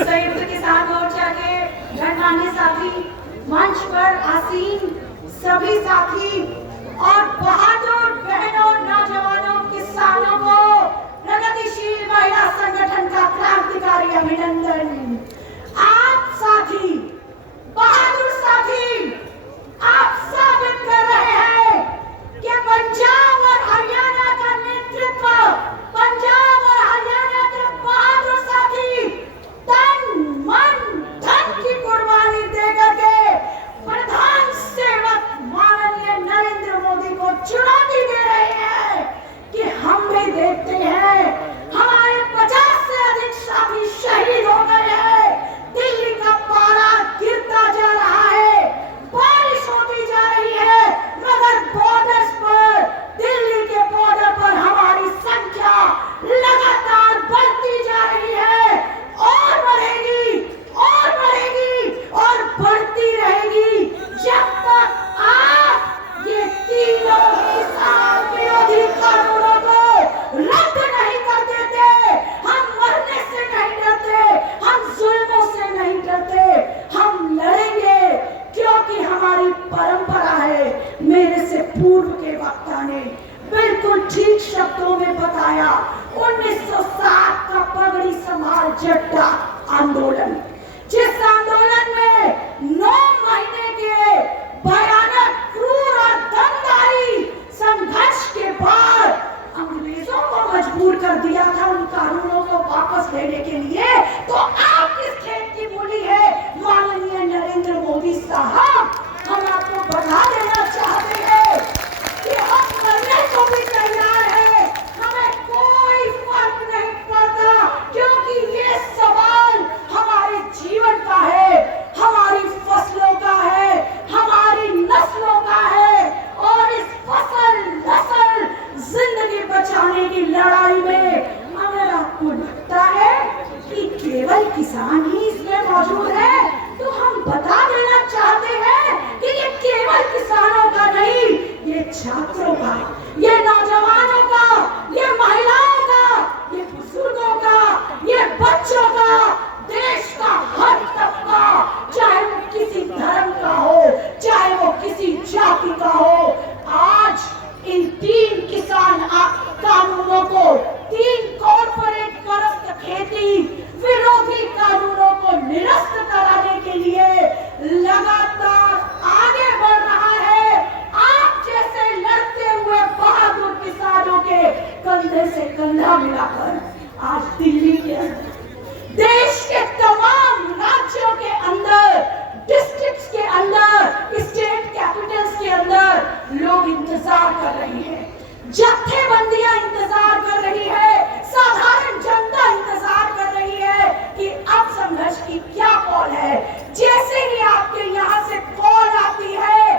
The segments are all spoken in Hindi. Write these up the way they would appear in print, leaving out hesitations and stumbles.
संयुक्त किसान मोर्चा के धनवानी साथी, मंच पर आसीन सभी साथी और बहादुर बहनों, नौजवानों, किसानों को प्रगतिशील महिला संगठन का क्रांतिकारी अभिनंदन। आप साथी, बहादुर साथी, आप साबित कर रहे हैं कि पंजाब और हरियाणा का नेतृत्व, पंजाब और हरियाणा के बहादुर साथी तन मन धन की कुर्बानी देकर के प्रधान सेवक माननीय नरेंद्र मोदी को चुनौती दे रहे हैं कि हम भी देखते हैं हमारे 50 से अधिक साथी शहीद हो गए हैं। दिल्ली का पारा गिरता जा रहा है, बारिश होती जा रही है, मगर बॉर्डर्स पर, दिल्ली के बॉर्डर पर हमारी संख्या लगातार बढ़ती जा रही है और बढ़ेगी और बढ़ेगी और बढ़ती रहेगी जब तक आप ये तीनों किसान विरोधी कानूनों को रद्द नहीं कर देते। हम मरने से नहीं डरते, हम जुल्मों से नहीं डरते, हम लड़ेंगे क्योंकि हमारी परंपरा है। मेरे से पूर्व के वक्ता ने बिल्कुल ठीक शब्दों में बताया 1907 का पगड़ी संभाल जट्टा आंदोलन, जिस आंदोलन में 9 महीने के भयानक, क्रूर और दमदारी संघर्ष के बाद अंग्रेजों को मजबूर कर दिया था उन कानूनों को वापस लेने के लिए। तो आप किस खेत की मूली है माननीय नरेंद्र मोदी साहब? हम आपको बता देना चाहते हैं कि हम करने को भी तैयार हैं, हमें कोई फर्क नहीं पड़ता, क्योंकि ये सवाल हमारे जीवन का है, हमारी फसलों का है, हमारी नस्लों का है और इस फसल नस्ल जिंदगी बचाने की लड़ाई में अगर आपको लगता है कि केवल किसान ही इसमें मौजूद है, तो हम बता देना चाहते हैं कि ये केवल किसानों का नहीं, ये छात्रों का, ये नौजवानों का, ये महिलाओं का, ये बुजुर्गों का, ये बच्चों का, देश का हर तबका, चाहे वो किसी धर्म का हो, चाहे वो किसी जाति का हो, आज इन 3 किसान कानूनों को, 3 कॉर्पोरेट करप्ट खेती विरोधी कानूनों को निरस्त कराने के लिए लगातार आगे बढ़ रहा है। आप जैसे लड़ते हुए बहादुर किसानों के कंधे से कंधा मिलाकर आज दिल्ली के अंदर, देश के तमाम राज्यों के अंदर, डिस्ट्रिक्ट्स के अंदर, स्टेट कैपिटल्स के अंदर लोग इंतजार कर रहे हैं, जत्थेबंदियां इंतजार कर रही है, साधारण जनता इंतजार कर रही है कि अब संघर्ष की क्या कॉल है। जैसे ही आपके यहाँ से कॉल आती है,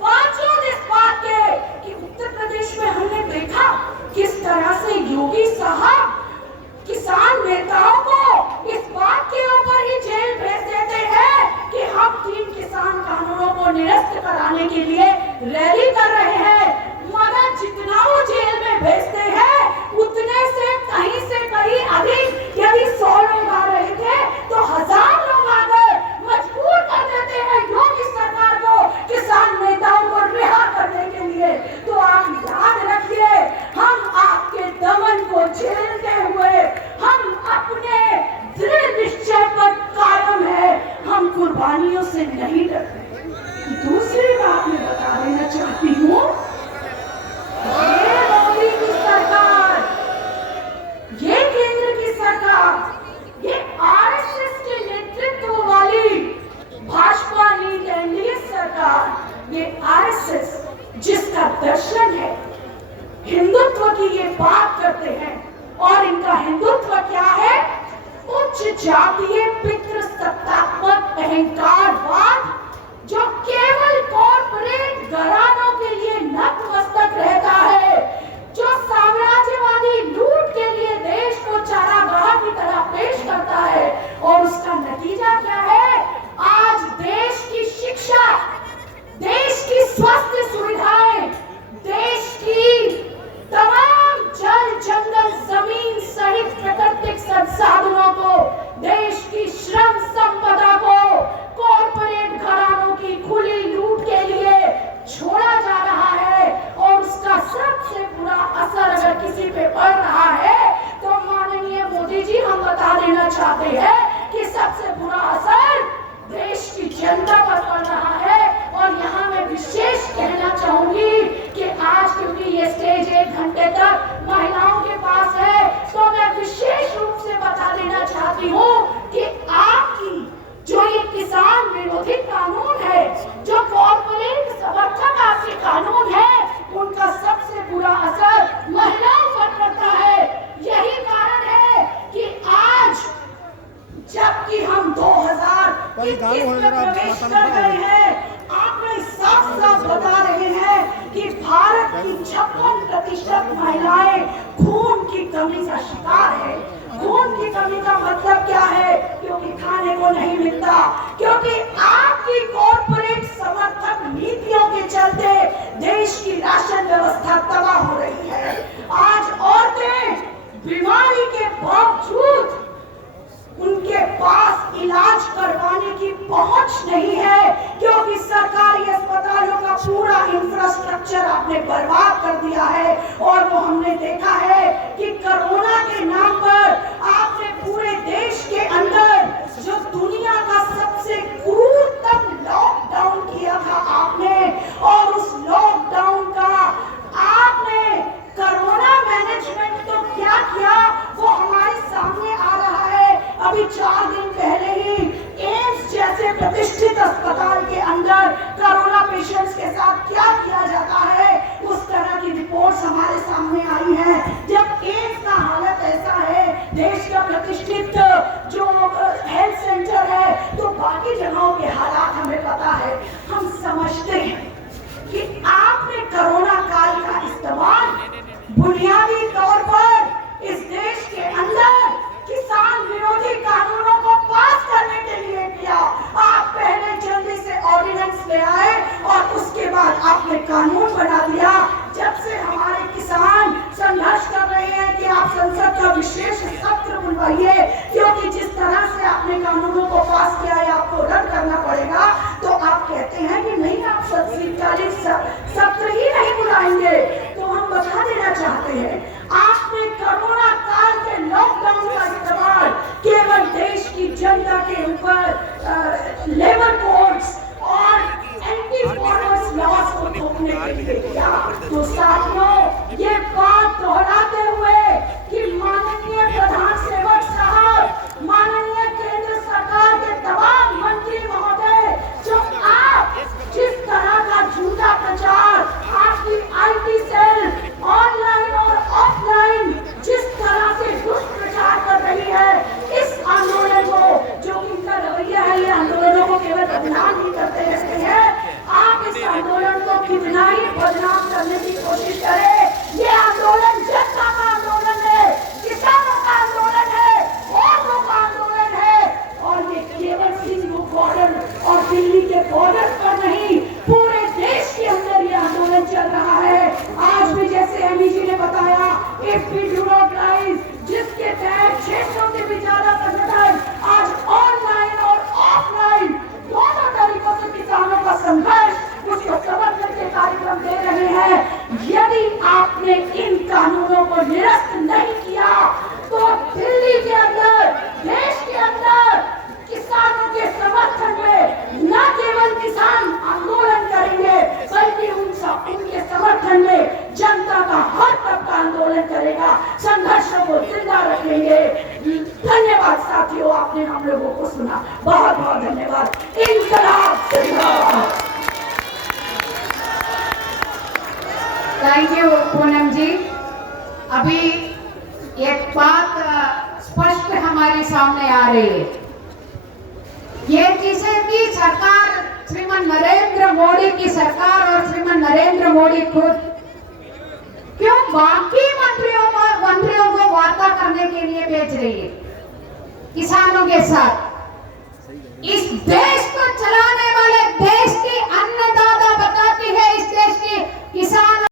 बावजूद इस बात के कि उत्तर प्रदेश में हमने देखा किस तरह से योगी साहब किसान नेताओं को इस बात के ऊपर ही जेल भेज देते हैं कि हम 3 किसान कानूनों को निरस्त कराने के लिए रैली कर रहे हैं, मगर जितना वो जेल में भेजते हैं उतने से कहीं अधिक, यदि 100 लोग आ रहे थे तो 1000 लोग आकर मजबूर कर देते हैं योगी सरकार को किसान नेताओं को रिहा करने के लिए। तो आप याद रखिए, हम आपके दमन को झेलते हुए हम अपने दृढ़ निश्चय पर कायम है, हम कुर्बानियों से नहीं डरते। दूसरी बात मैं बता देना चाहती हूँ, ये मोदी की सरकार, ये केंद्र की सरकार, ये आरएसएस के नेतृत्व वाली भाजपा नीति एनडीए सरकार, ये आरएसएस जिसका दर्शन है, हिंदुत्व की ये बात करते हैं और इनका हिंदुत्व क्या है? उच्च जातीय पितृसत्तात्मक अहंकारवाद जो केवल कॉर्पोरेट घरानों के लिए नतमस्तक रहता है, जो साम्राज्यवादी लूट के लिए देश को चारागाह की तरह पेश करता है। और उसका नतीजा क्या है? आज देश की शिक्षा, देश और यहाँ मैं विशेष कहना चाहूंगी कि आज क्योंकि ये स्टेज 1 घंटे तक महिलाओं के पास है, तो मैं विशेष रूप से बता देना चाहती हूँ कि आपकी जो ये किसान विरोधी कानून है, जो कॉर्पोरेट समर्थक आपके कानून है, उनका सबसे बुरा असर महिलाओं पर पड़ता है। यही कारण है कि आज जबकि हम 2021 में प्रवेश कर गए हैं, आपने साफ साफ बता रहे हैं कि भारत की 56% महिलाएं खून की कमी का शिकार है। खून की कमी का मतलब क्या है? क्योंकि खाने को नहीं मिलता, क्योंकि आपकी कॉर्पोरेट समर्थक नीतियों के चलते देश की राशन व्यवस्था तबाह हो रही है। आज औरतें बीमारी के बावजूद उनके पास इलाज करवाने की पहुंच नहीं है, क्योंकि सरकारी अस्पतालों का पूरा इंफ्रास्ट्रक्चर आपने बर्बाद कर दिया है। और वो हमने देखा है कि कोरोना के नाम पर आपने पूरे देश के अंदर जो दुनिया का सबसे क्रूरतम लॉकडाउन किया था आपने, और उस लॉकडाउन का आपने कोरोना मैनेजमेंट तो क्या किया वो हमारे सामने आ रहा है। अभी 4 दिन पहले ही एम्स जैसे प्रतिष्ठित अस्पताल के अंदर कोरोना पेशेंट्स के साथ क्या किया जाता है, उस तरह की रिपोर्ट्स हमारे सामने आई हैं। जब एम्स का हालत ऐसा है, देश का प्रतिष्ठित जो हेल्थ सेंटर है, तो बाकी जगहों के हालात हमें पता है। हम समझते हैं कि आपने कोरोना काल का इस्तेमाल बुनियादी तौर पर इस देश के अंदर किसान विरोधी कानूनों को पास करने के लिए किया। आप पहले जल्दी से ऑर्डिनेंस ले आए और उसके बाद आपने कानून बना दिया। जब से हमारे किसान संघर्ष कर रहे हैं कि आप संसद का विशेष सत्र बुलवाइए, क्योंकि जिस तरह से आपने कानूनों को पास किया है आपको रद्द करना पड़ेगा, तो आप कहते हैं कि नहीं, आप शीतकालीन सत्र ही नहीं बुलाएंगे। तो हम बता देना चाहते हैं, आपने कोरोना काल के लॉकडाउन का इस्तेमाल केवल देश की जनता के ऊपर लेबर कोड्स और एंटी फॉर्मर्स लॉज को थोपने के लिए किया। तो साथियों, ये बात दोहराते हुए कि माननीय प्रधान सेवक साहब, माननीय केंद्र सरकार के तमाम मंत्री महोदय, जो आप जिस तरह का झूठा प्रचार आपकी आईटी सेल ऑनलाइन और ऑफलाइन जिस तरह से दुष्प्रचार कर रही है, इस आंदोलन को, जो इनका रवैया है, ये आंदोलनों को केवल बदनाम ही करते रहते हैं। आप इस आंदोलन को कितना ही बदनाम करने की कोशिश करें, ये आंदोलन जनता का आंदोलन है, किसानों का आंदोलन है, औरतों का आंदोलन है। और ये केवल सिंधु बॉर्डर और दिल्ली के बॉर्डर पर नहीं, पूरे देश के अंदर ये आंदोलन चल रहा है। आज भी जैसे एमी जी ने बताया, if we do not rise, जिसके तहत 600 से भी ज्यादा संगठन आज ऑनलाइन और ऑफलाइन दोनों तरीकों से किसानों का संघर्ष उसको समर्थन के कार्यक्रम दे रहे हैं। यदि आपने इन कानूनों को निरस्त नहीं किया, तो दिल्ली के अंदर, देश के अंदर किसानों के समर्थन में न केवल किसान आंदोलन करेंगे, बल्कि उनके समर्थन में जनता का हर तबका आंदोलन करेगा, संघर्षों को जिंदा रखेंगे। धन्यवाद साथियों, आपने हम लोगों को सुना, बहुत बहुत धन्यवाद। इंकलाब जिंदाबाद। थैंक यू पूनम जी। अभी एक बात स्पष्ट हमारे सामने आ रही है, ये चीजें कि सरकार, श्रीमान नरेंद्र मोदी की सरकार और श्रीमान नरेंद्र मोदी खुद क्यों बाकी मंत्रियों को वार्ता करने के लिए भेज रही है किसानों के साथ? इस देश को चलाने वाले, देश की